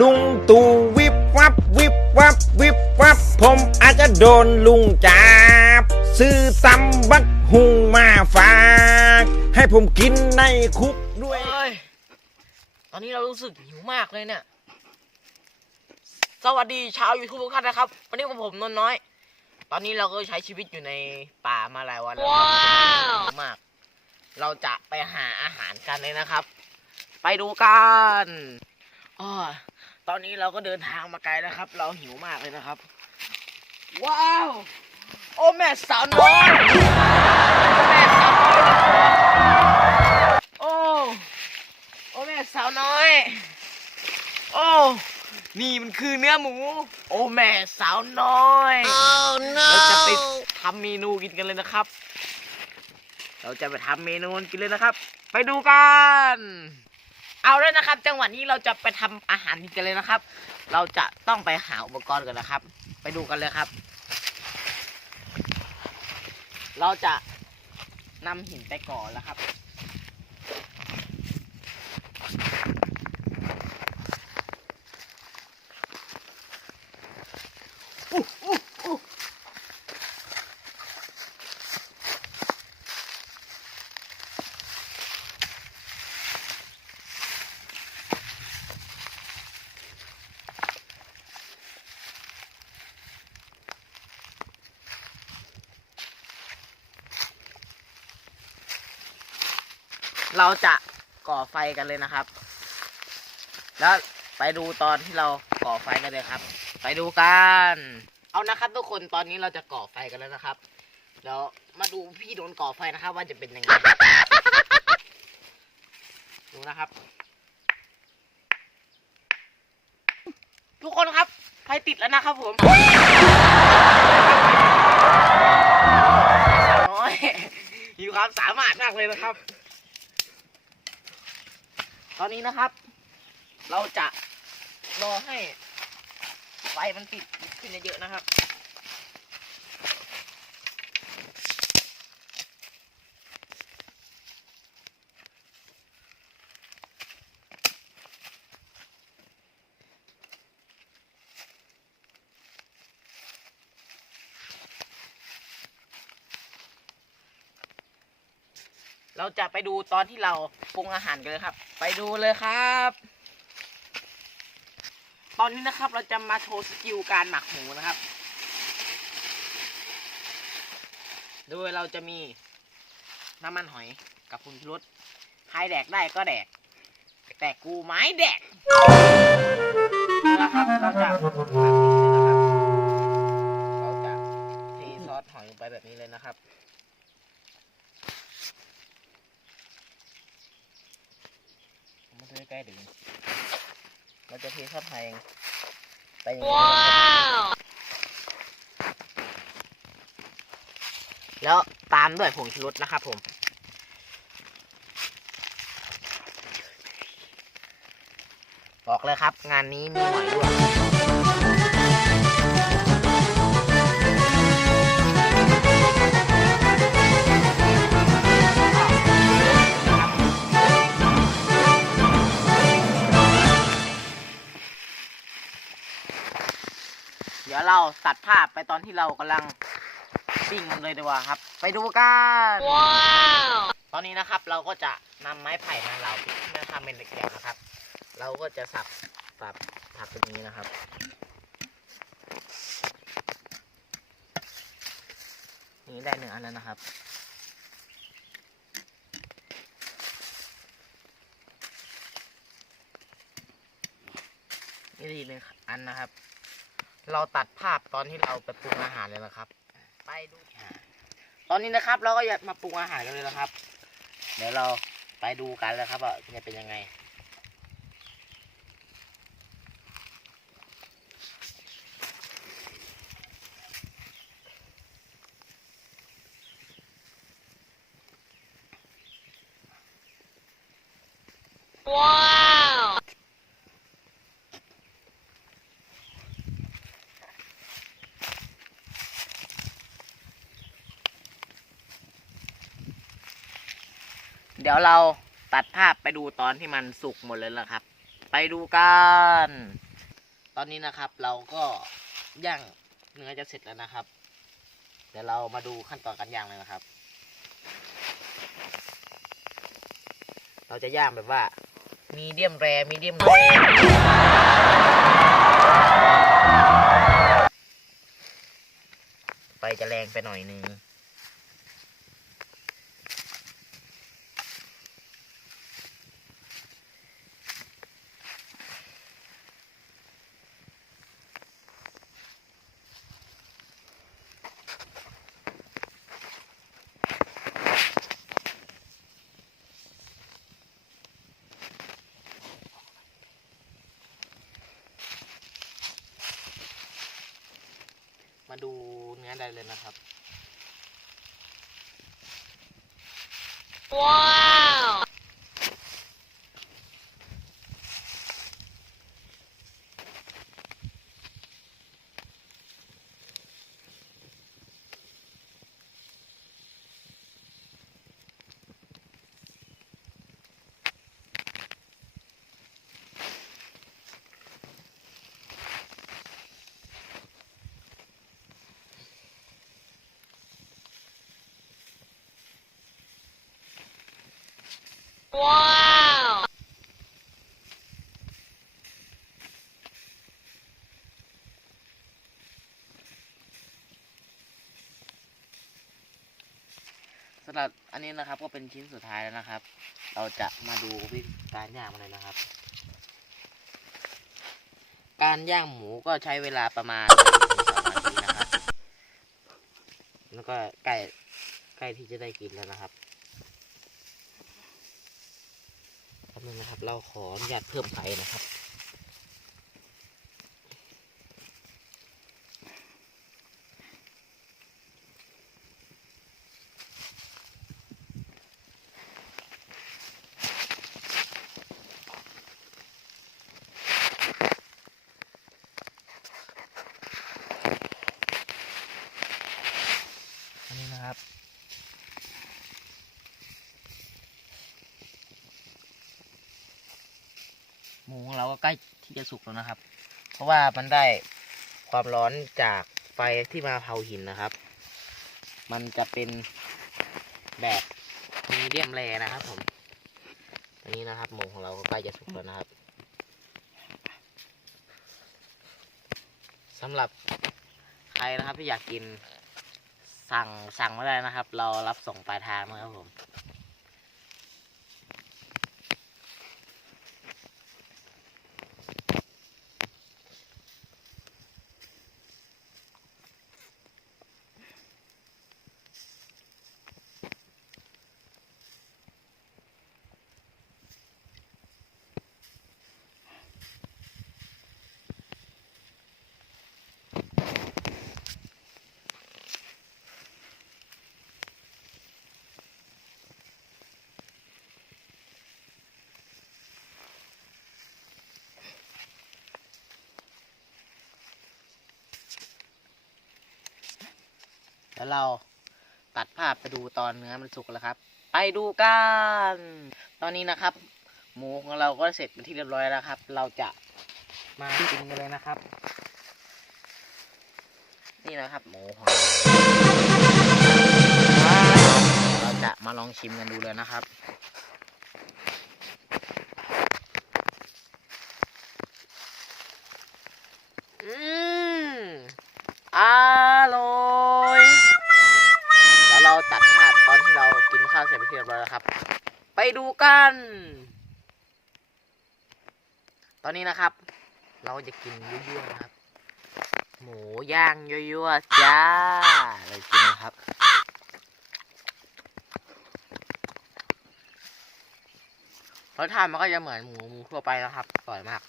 ลุงตู่วิบวับวิบวับวิบวับ ผมอาจจะโดนลุงจับ ซื้อตำบักหุงมาฝาก ให้ผมกินในคุกด้วย เอ้ยตอนนี้เรารู้สึกหิวมากเลยเนี่ย สวัสดีชาวยูทูบทุกท่านนะครับ วันนี้กับผมนนท์น้อย ตอนนี้เราก็ใช้ชีวิตอยู่ในป่ามาหลายวันแล้วครับหิวมาก เราจะไปหาอาหารกันเลยนะครับ ไปดูกันอ๋อ ตอนนี้เราก็เดินทางมาไกลนะครับ เราหิวมากเลยนะครับ ว้าว โอ้แม่สาวน้อยแม่สาวน้อยโอ้โอ้แม่สาวน้อย โอ้นี่มันคือเนื้อหมู โอ้แม่สาวน้อยเราจะไปทำเมนูกินกันเลยนะครับ เราจะไปทำเมนูกินเลยนะครับ ไปดูกัน เอาแล้วนะครับ จังหวะนี้เราจะไปทำอาหารกันเลยนะครับ เราจะต้องไปหาอุปกรณ์กันนะครับ ไปดูกันเลยครับ เราจะนำหินไปก่อนแล้วครับ เราจะก่อไฟกันเลยนะครับ แล้วไปดูตอนที่เราก่อไฟกันเลยครับ ไปดูกัน เอานะครับ ทุกคนตอนนี้เราจะก่อไฟกันแล้วนะครับเดี๋ยวมาดูพี่โดนก่อไฟนะครับ ว่าจะเป็นยังไงดูนะครับ ทุกคนครับไฟติดแล้วนะครับผมสาวน้อยมีความสามารถมากเลยนะครับ ตอนนี้นะครับ เราจะรอให้ไฟมันติดขึ้นเยอะๆนะครับ เราจะไปดูตอนที่เราปรุงอาหารกันเลยครับ ไปดูเลยครับ ตอนนี้นะครับเราจะมาโชว์สกิลการหมักหมูนะครับ โดยเราจะมีน้ำมันหอยกับคุณรสใครแดกได้ก็แดก แต่กูไม้แดกนะครับเราจะเราจะเทซอสหอยลงไปแบบนี้เลยนะครับ มมาดูใกล้ๆดึงเราจะเทข้าวไทยไปอย่างนี้นะครับแล้วตามด้วยผงชูรสนะครับผมบอกเลยครับ งานนี้มีหอยด้วย เดี๋ยวเราตัดภาพไปตอนที่เรากำลังปิ้งมันเลยดีกว่าครับ ไปดูกันว้าวตอนนี้นะครับเราก็จะนำไม้ไผ่มาเรามาทำเป็นเหล็กแหลมนะครับ เราก็จะสับสับสับแบบนี้นะครับ นี่ได้หนึ่งอันแล้วนะครับ นี่ได้อีกหนึ่งอันนะครับ เราตัดภาพตอนที่เราไปปรุงอาหารเลยนะครับ ไปดูอ่าตอนนี้นะครับ เราก็จะมาปรุงอาหารกันเลยนะครับ เดี๋ยวเราไปดูกันเลยครับว่าจะเป็นยังไง เดี๋ยวเราตัดภาพไปดูตอนที่มันสุกหมดเลยแล้วครับ ไปดูกัน ตอนนี้นะครับเราก็ย่างเนื้อจะเสร็จแล้วนะครับ เดี๋ยวเรามาดูขั้นตอนการย่างเลยนะครับ เราจะย่างแบบว่า มีเดียมแรมีเดียมไฟจะแรงไปหน่อยนึง มาดูเนื้อได้เลยนะครับ ว้าว สำหรับอันนี้นะครับก็เป็นชิ้นสุดท้ายแล้วนะครับ เราจะมาดูวิธีการย่างมันเลยนะครับ การย่างหมูก็ใช้เวลาประมาณสองนาทีนะครับ แล้วก็ใกล้ใกล้ที่จะได้กินแล้วนะครับแป๊บ นึงนะครับ เราขออนุญาตเพิ่มไฟนะครับ อันนี้นะครับ หมูของเราก็ ใกล้ที่จะสุกแล้วนะครับ เพราะว่ามันได้ความร้อนจากไฟที่มาเผาหินนะครับ มันจะเป็นแบบมีเดียมแรนะครับผมอันนี้นะครับหมูของเราก็ใกล้จะสุกแล้วนะครับสำหรับใครนะครับที่อยากกินสั่งสั่งมาได้นะครับ เรารับส่งปลายทางนะครับผม แล้วเราตัดภาพไปดูตอนเนื้อมันสุกแล้วครับ ไปดูกัน ตอนนี้นะครับ หมูของเราก็เสร็จเป็นที่เรียบร้อยแล้วครับ เราจะมากินกันเลยนะครับ นี่นะครับ หมูของเราเราจะมาลองชิมกันดูเลยนะครับ เสร็จไปนที่เรียบร้อยแล้วครับ ไปดูกัน ตอนนี้นะครับ เราจะกินยั่วๆนะครับ หมูย่างยั่วๆจ้าเลยกินนะครับรสชาติมันก็จะเหมือนหมูหมูทั่วไปนะครับอร่อยมาก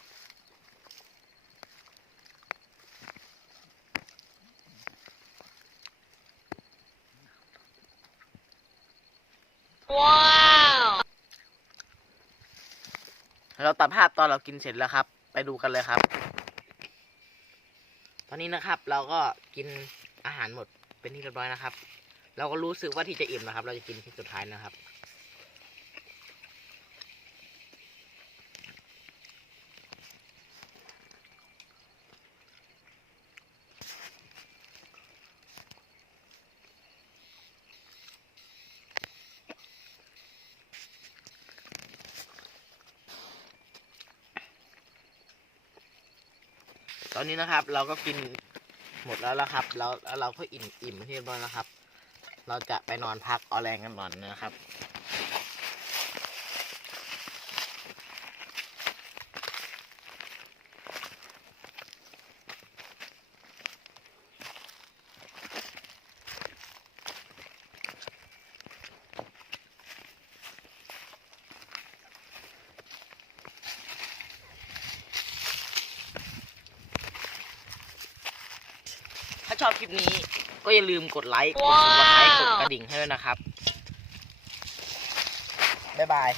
เราตัดภาพตอนเรากินเสร็จแล้วครับ ไปดูกันเลยครับ ตอนนี้นะครับ เราก็กินอาหารหมดเป็นที่เรียบร้อยนะครับ เราก็รู้สึกว่าที่จะอิ่มนะครับ เราจะกินที่สุดท้ายนะครับ ตอนนี้นะครับ เราก็กินหมดแล้วละครับ แล้วเราก็อิ่มอิ่มที่เรียบร้อยแล้วครับ เราจะไปนอนพักออแรงกันก่อนนะครับ อบคลิปนี้ ก็อย่าลืมกดไลค์ กด subscribe กดกระดิ่งให้ด้วยนะครับ บ๊ายบาย